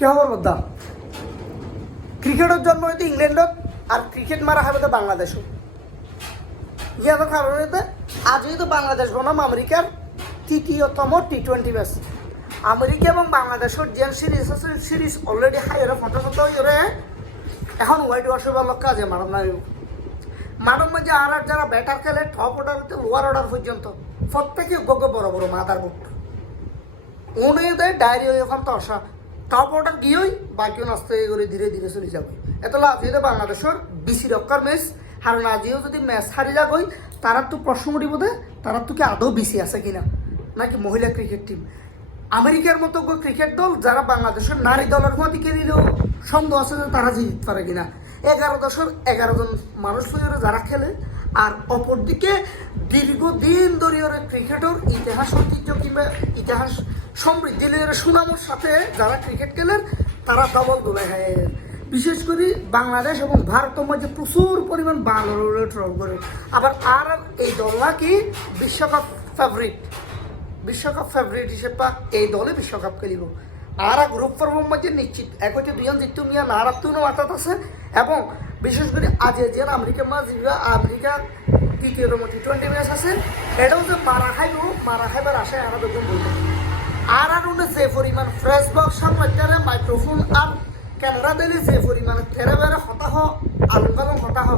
বদ্দা ক্রিকেটের জন্ম হইতে ইংল্যান্ডত আর ক্রিকেট মারা হবে তো বাংলাদেশও। ইয়ার কারণে তো আজই তো বাংলাদেশ বনাম আমেরিকার তৃতীয়তম টি টোয়েন্টি ম্যাচ আমেরিকা এবং বাংলাদেশের যে সিরিজ আছে সিরিজ অলরেডি হাইয়ারে পঞ্চাশ হয়ে এখন হোয়াইট ওয়াশের লোক কাজে মারণ নাই। মানব মাঝে আর যারা ব্যাটার খেলে টপ অর্ডার হতে লোয়ার অর্ডার পর্যন্ত। প্রত্যেকে গগে বড় বড় মাথার বুট উনি দেয় ডায়েরি এখন তো আসা। অর্ডার গিয়েই বাকিও হয়ে করে ধীরে ধীরে চলে যাবে এত আজিও বাংলাদেশের বিসি রক্ষার ম্যাচ কারণ আজিও যদি ম্যাচ হারি যাগই তারা তো প্রশ্ন উঠিব দে তারা তো কি আদৌ বিসি আছে কিনা? নাকি মহিলা ক্রিকেট টিম আমেরিকার মতো ক্রিকেট দল, যারা বাংলাদেশের নারী দলের মধ্যে নিলেও সন্দেহ আছে যে তারা জিততে পারে কিনা। এগারো দশের এগারো জন মানুষ যারা খেলে, আর অপরদিকে দীর্ঘদিন ধরে ক্রিকেটের ইতিহাস ঐতিহ্য কিংবা ইতিহাস সমৃদ্ধি সুনামের সাথে যারা ক্রিকেট খেলেন তারা ডবল দোলায় হয় বিশেষ করে বাংলাদেশ এবং ভারতের মধ্যে প্রচুর পরিমাণ বাংলার ট্রল করে। আবার আর এই দল নাকি বিশ্বকাপ ফেভারিট বিশ্বকাপ ফেভারিট হিসেবে এই দলে বিশ্বকাপ খেলিব। আর গ্রুপ পর্বের মধ্যে নিশ্চিত। এক হচ্ছে দুজন জিতু মিয়া নারাত্তুনো মাথাত আছে। এবং বিশেষ করে আজ যে আমেরিকা মাছ আমেরিকা তৃতীয়তম টি টোয়েন্টি ম্যাচ আছে। এটাও যে মারা খাইব মারা খাইবার আশায় দুজন বলব আর আর উনি যে পরিমাণ ফ্রেশ বক্স সামলাইতে মাইক্রোফোন আর ক্যামেরা দিলে যে পরিমাণ তেরে বেড়ে হতাহ আলম কালম হতাহ।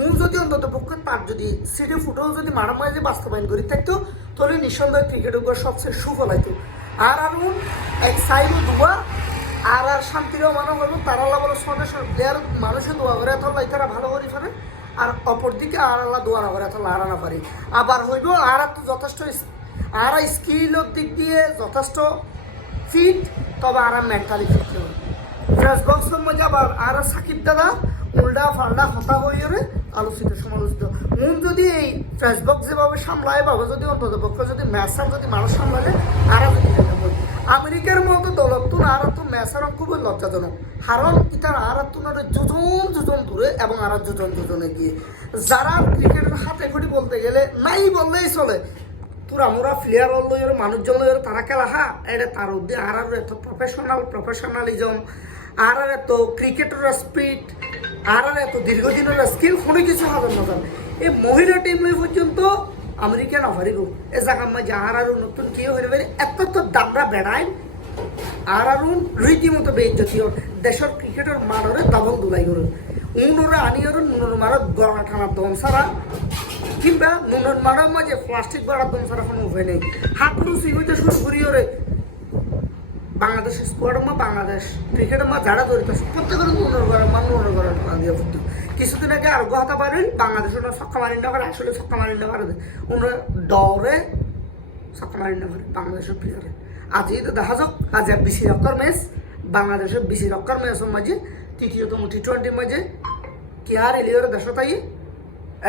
উন যদি অন্তত পক্ষে তার যদি সিডি ফুটো, যদি মারা মাঝে বাস্তবায়ন করি থাকতো তাহলে নিঃসন্দেহে ক্রিকেটের উপর সবচেয়ে সুফল হইতো আর আর উন এক সাইড দুয়া আর আর শান্তিরও মানো হলো তারা বলো সদস্য প্লেয়ার মানুষের দোয়া করে এত তারা ভালো করে ফেলে আর অপরদিকে আর আল্লাহ দোয়া না করে এত লারা না পারি আবার হইব আর আর তো যথেষ্ট আর স্কিলের দিক দিয়ে যথেষ্ট ফিট তবে আর মেন্টালি ফিট হবে ফ্রেশ বক্সের মধ্যে আবার আর সাকিব দাদা উল্টা ফাল্টা হতা হয়ে আলোচিত, সমালোচিত। মন যদি এই ফ্রেশ বক্স যেভাবে সামলায় বাবা যদি অন্তত পক্ষে যদি ম্যাচার যদি মানুষ সামলালে আর যদি আমেরিকার মতো দলতুন আর তো ম্যাচার খুবই লজ্জাজনক। কারণ ইতার আর তুনার যোজন যোজন দূরে এবং আর যোজন যোজনে গিয়ে। যারা ক্রিকেটের হাতে ঘড়ি বলতে গেলে নাই বললেই চলে। তোরা মোরা প্লেয়ার লইয়ের মানুষজন লইয়ের তারা খেলা হা এটা তার উদ্দেশ্য আর আর এত প্রফেশনাল প্রফেশনালিজম আর আর এত ক্রিকেটের স্পিড আর আর এত দীর্ঘদিনের স্কিল কোনো কিছু হাজার নজান। এই মহিলা টিম পর্যন্ত আমেরিকা না হারিব এ জায়গার মাঝে আর আর নতুন কেউ হইতে পারে এত তো দামরা বেড়ায় আর আর রীতিমতো বেজ্জতি দেশের ক্রিকেটের মানরে দাবন দুলাই করে উনরে আনিয়র নুনর মারত গড়া ঠানার দম সারা কিংবা নুনের মারার মাঝে প্লাস্টিক বাড়ার দম ছাড়া কোনো উপায় নেই। সিগুইতে শুরু করি ওরে বাংলাদেশের স্কোয়াড মা, বাংলাদেশ ক্রিকেটের মা, যারা জড়িত প্রত্যেকের নুনের গড়ার মা নুনের গড়ার মা দিয়ে কিছুদিন আগে আর কথা পারেন বাংলাদেশের ওনার ছক্কা মারি না পারে আসলে ছক্কা মারি না পারে ওনার ডরে ছক্কা মারি পারে বাংলাদেশের প্লেয়ারে আজই তো দেখা যাক, আজ বিসি রক্ষার ম্যাচ বাংলাদেশের বিসি রক্ষার ম্যাচের মাঝে, তৃতীয়তম টি টোয়েন্টির মাঝে, কে আর এলিওর দেশতাই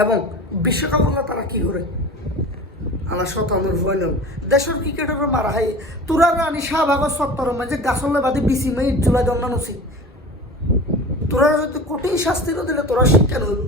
এবং বিশ্বকাপ হলে তারা কি করে? আনা শতানুর ভয় নম দেশের ক্রিকেটের মারা হয় তোরা রানী শাহবাগর সত্তর মাঝে গাছলে বাদে বিসি মাই জুলাই দন্ডা নছি তোরা যদি কঠিন শাস্তি দিলে তোরা শিক্ষা নইব